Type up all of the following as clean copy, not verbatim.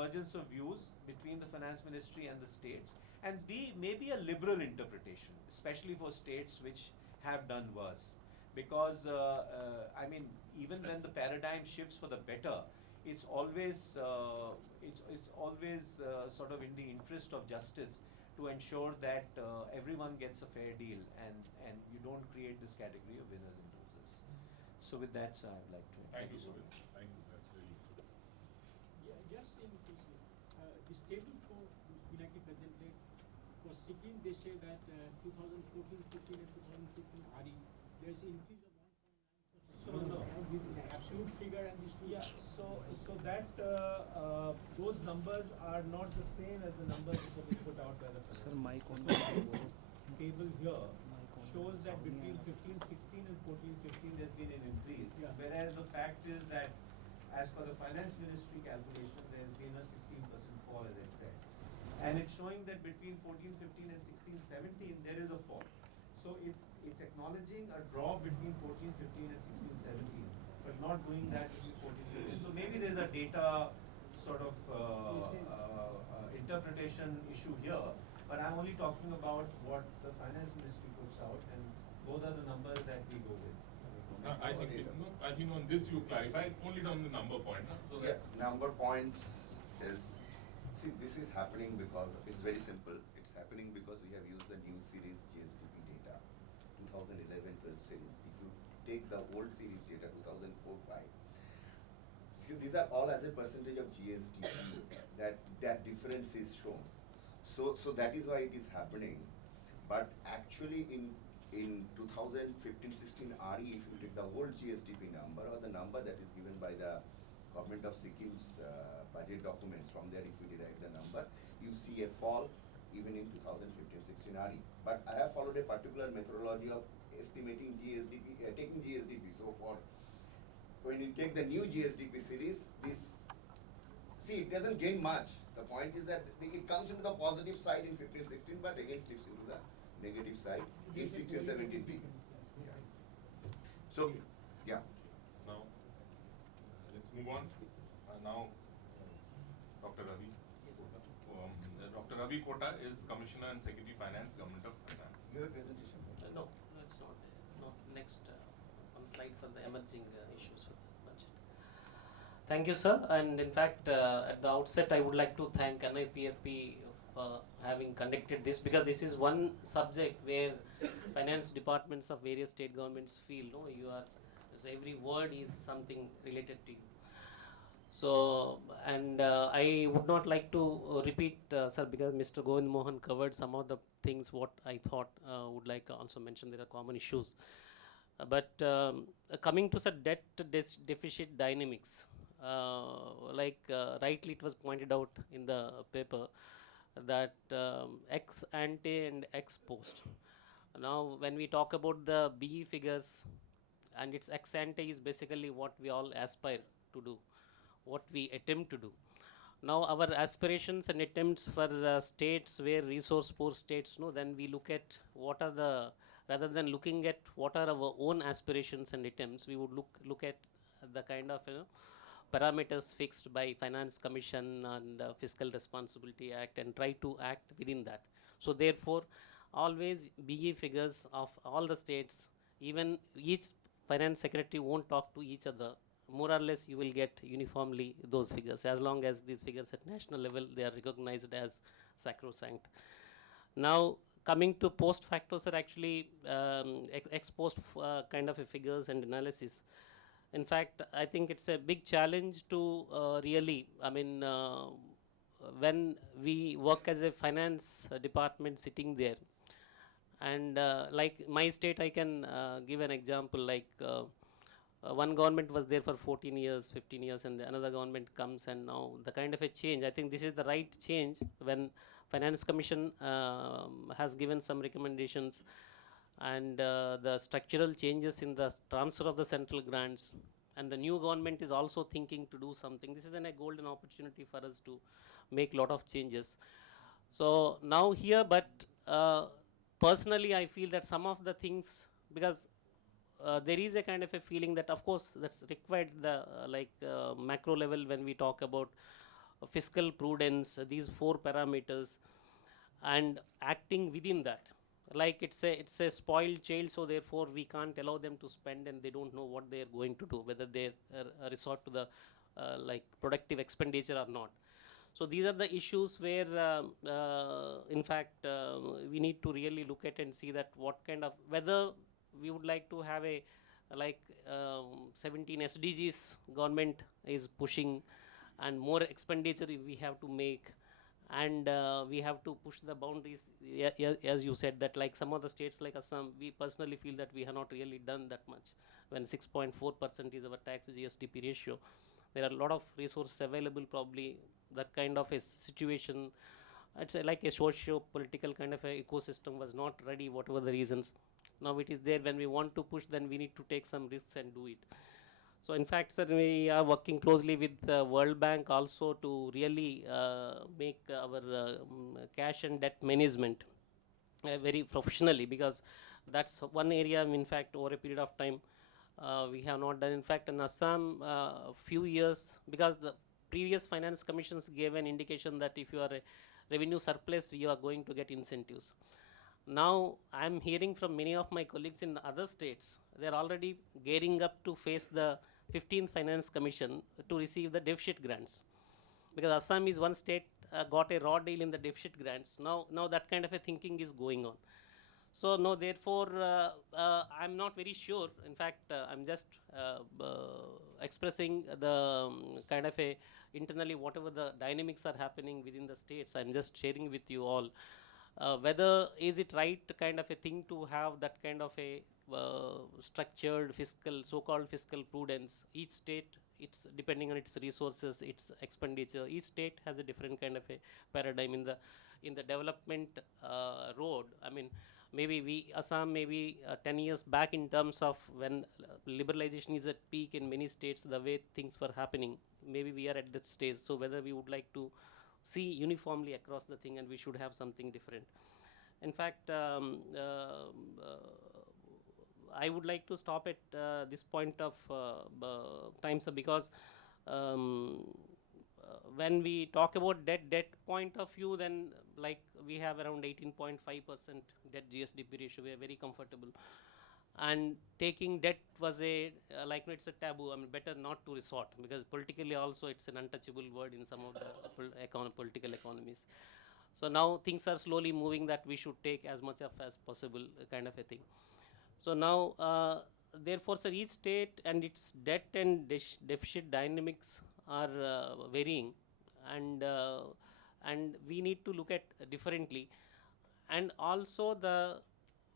divergence of views between the finance ministry and the states, and B, maybe a liberal interpretation, especially for states which have done worse. Because, I mean, even when the paradigm shifts for the better, it's always, sort of in the interest of justice to ensure that everyone gets a fair deal, and you don't create this category of winners and losers. So with that, sir, I'd like to Thank you, so Sudhir. Thank you. That's very useful. Yeah, just in this, this table for elected president for Sikkim, they say that 2014-15 and 2015 RE, there's an increase of 1.9%. So no. With the absolute figure and these two. Yeah, so that those numbers are not the same as the numbers which have been put out by the finance. Sir, mic on. So this table here shows that between 15-16 and 14-15 there's been an increase. Yeah. Whereas the fact is that as per the finance ministry calculation, there's been a 16% fall, as I said. And it's showing that between 14-15 and 16-17 there is a fall. So it's acknowledging a drop between 14-15 and 16-17, but not doing that between 14-15. So maybe there's a data sort of interpretation issue here, but I'm only talking about what the finance ministry puts out, and those are the numbers that we go with. I think on this you clarify only on the number point. So Yeah, number points is, see, this is happening because, it's very simple, it's happening because we have used the new series GSDP data, 2011-12 series. If you take the old series data, 2004-5, see, these are all as a percentage of GSDP, that difference is shown. So that is why it is happening. But actually in 2015-16 RE, if you take the old GSDP number or the number that is given by the Government of Sikkim's budget documents, from there if you derive the number, you see a fall even in 2015-16 RE. But I have followed a particular methodology of estimating GSDP, taking GSDP. So for, when you take the new GSDP series, this, see, it doesn't gain much. The point is that it comes into the positive side in 15-16, but again slips into the negative side in 16-17 Yeah. So, yeah. now let's move on. Now, Dr. Ravi Kota. Dr. Ravi Kota is Commissioner and Secretary Finance, Government of Assam. Your presentation. No, it's not. Not next one slide for the emerging issues with the budget. Thank you, sir. And in fact, at the outset, I would like to thank NIPFP for having conducted this, because this is one subject where finance departments of various state governments feel, no, you are, every word is something related to you. So, and I would not like to repeat, sir, because Mr. Govind Mohan covered some of the things what I thought would like to also mention. There are common issues. But coming to the debt deficit dynamics, rightly it was pointed out in the paper that ex ante and ex post. Now, when we talk about the BE figures, and its ex ante is basically what we all aspire to do, what we attempt to do. Now, our aspirations and attempts for states where resource poor states, no, then we look at what are the, rather than looking at what are our own aspirations and attempts, we would look at the kind of, parameters fixed by Finance Commission and Fiscal Responsibility Act, and try to act within that. So therefore, always BE figures of all the states, even each finance secretary won't talk to each other. More or less you will get uniformly those figures, as long as these figures at national level, they are recognized as sacrosanct. Now, coming to post factos are actually ex post kind of a figures and analysis. In fact, I think it's a big challenge to really, I mean, when we work as a finance department sitting there, and like my state, I can give an example, like one government was there for 14 years, 15 years, and another government comes, and now the kind of a change, I think this is the right change when Finance Commission has given some recommendations, and the structural changes in the transfer of the central grants, and the new government is also thinking to do something. This is a golden opportunity for us to make lot of changes. So now here, but personally I feel that some of the things, because there is a kind of a feeling that of course that's required the macro level when we talk about fiscal prudence, these four parameters, and acting within that. Like it's a spoiled child, so therefore we can't allow them to spend, and they don't know what they are going to do, whether they resort to the like productive expenditure or not. So these are the issues where, in fact, we need to really look at and see that what kind of, whether we would like to have a like 17 SDGs government is pushing, and more expenditure we have to make, and we have to push the boundaries. As you said, that like some of the states like Assam, we personally feel that we have not really done that much. When 6.4% is our tax GSDP ratio, there are a lot of resources available. Probably that kind of a situation, it's like a socio-political kind of a ecosystem was not ready, whatever the reasons. Now it is there. When we want to push, then we need to take some risks and do it. So in fact, sir, we are working closely with World Bank also to really make our cash and debt management very professionally, because that's one area, in fact, over a period of time we have not done. In fact, in Assam, few years, because the previous finance commissions gave an indication that if you are a revenue surplus, you are going to get incentives. Now I am hearing from many of my colleagues in the other states, they are already gearing up to face the 15th Finance Commission to receive the deficit grants, because Assam is one state got a raw deal in the deficit grants. Now that kind of a thinking is going on. So no, therefore I'm not very sure. In fact, I'm just expressing the kind of a internally whatever the dynamics are happening within the states. I'm just sharing with you all. Whether is it right kind of a thing to have that kind of a structured fiscal, so-called fiscal prudence. Each state, it's depending on its resources, its expenditure. Each state has a different kind of a paradigm in the development road. I mean, maybe Assam, maybe 10 years back, in terms of when liberalization is at peak in many states, the way things were happening, maybe we are at that stage. So whether we would like to see uniformly across the thing, and we should have something different. In fact, I would like to stop at this point of time, sir, because when we talk about debt point of view, then like we have around 18.5% debt GSDP ratio. We are very comfortable. And taking debt was a like it's a taboo. I mean, better not to resort, because politically also it's an untouchable word in some of the political economies. So now things are slowly moving that we should take as much of as possible, kind of a thing. So now, therefore, sir, each state and its debt and deficit dynamics are varying, and we need to look at differently. And also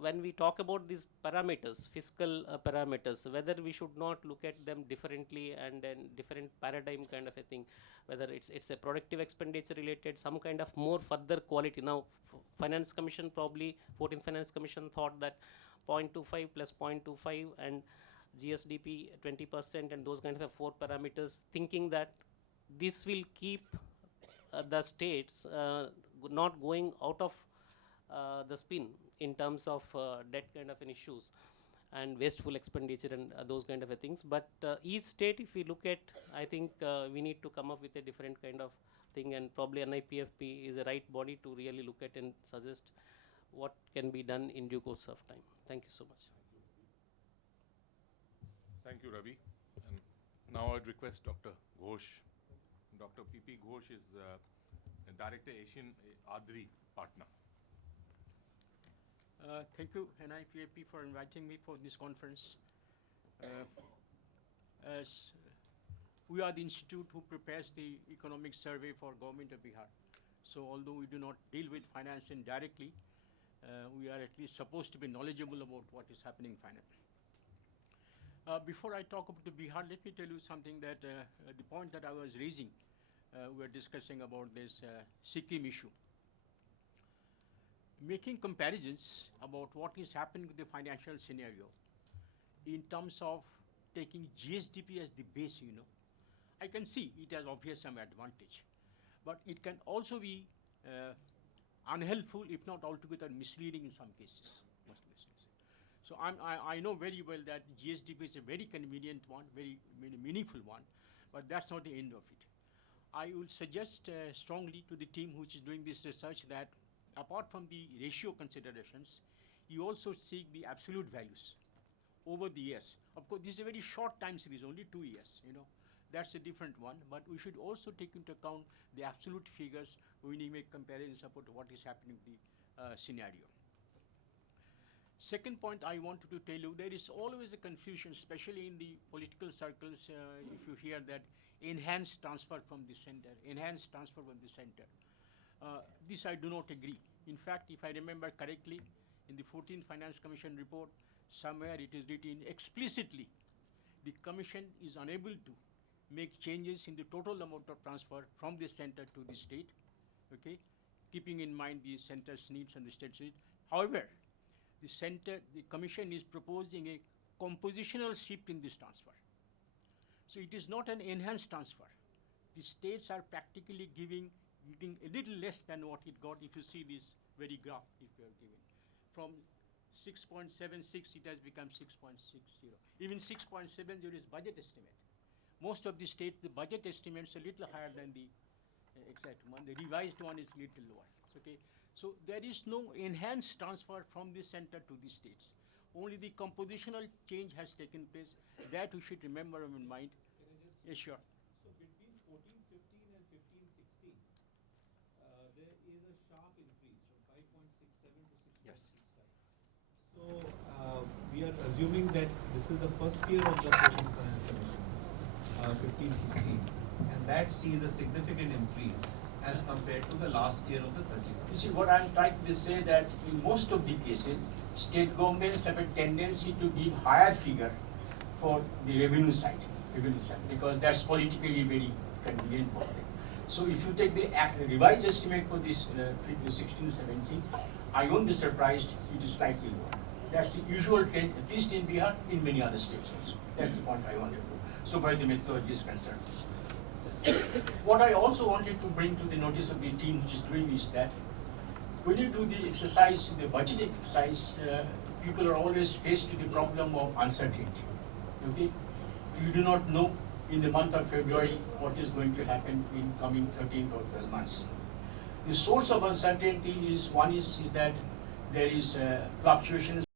when we talk about these parameters, fiscal parameters, whether we should not look at them differently and then different paradigm kind of a thing, whether it's a productive expenditure related, some kind of more further quality. Now, Finance Commission, probably 14th Finance Commission thought that 0.25 plus 0.25 and GSDP 20% and those kind of 4 parameters, thinking that this will keep the states not going out of the spin in terms of debt kind of an issues and wasteful expenditure and those kind of things. But each state, if we look at, I think we need to come up with a different kind of thing, and probably NIPFP is the right body to really look at and suggest what can be done in due course of time. Thank you so much. Thank you, Ravi. And now I'd request Dr. Ghosh. Dr. P.P. Ghosh is Director Asian ADRI Partner. Thank you, NIPFP, for inviting me for this conference. As we are the institute who prepares the economic survey for government of Bihar. So although we do not deal with finance indirectly, we are at least supposed to be knowledgeable about what is happening in finance. Before I talk about the Bihar, let me tell you something that the point that I was raising, we are discussing about this Sikkim issue. Making comparisons about what is happening with the financial scenario in terms of taking GSDP as the base, I can see it has obvious some advantage, but it can also be unhelpful, if not altogether misleading in some cases. So I know very well that GSDP is a very convenient one, very meaningful one, but that's not the end of it. I will suggest strongly to the team which is doing this research that apart from the ratio considerations, you also seek the absolute values over the years. Of course, this is a very short time series, only 2 years, you know. That's a different one, but we should also take into account the absolute figures when we make comparisons about what is happening in the scenario. Second point I wanted to tell you, there is always a confusion, especially in the political circles, if you hear that enhanced transfer from the center, enhanced transfer from the center. This I do not agree. In fact, if I remember correctly, in the 14th Finance Commission report, somewhere it is written explicitly, the Commission is unable to make changes in the total amount of transfer from the center to the state, okay, keeping in mind the center's needs and the state's needs. However, the Commission is proposing a compositional shift in this transfer. So it is not an enhanced transfer. The states are practically giving a little less than what it got if you see this very graph if you are given. From 6.76 it has become 6.60. Even 6.70 is budget estimate. Most of the states, the budget estimate is a little higher than the exact one. The revised one is a little lower. Okay. So there is no enhanced transfer from the center to the states. Only the compositional change has taken place. That we should remember in mind. Can I just? Yes, sure. So between 14-15 and 15-16, there is a sharp increase from 5.67 to 6.65. Yes. So we are assuming that this is the first year of the 14th Finance Commission, 15-16, and that sees a significant increase as compared to the last year of the 13th. This is what I'm trying to say, that in most of the cases, state governments have a tendency to give higher figure for the revenue side, because that's politically very convenient for them. So if you take the revised estimate for this 16-17, I won't be surprised it is slightly lower. That's the usual trend, at least in Bihar, in many other states also. That's the point I wanted to, so far as the methodology is concerned. What I also wanted to bring to the notice of the team which is doing is that when you do the exercise, the budget exercise, people are always faced with the problem of uncertainty. Okay? You do not know in the month of February what is going to happen in coming 13 or 12 months. The source of uncertainty is, one is that there is fluctuations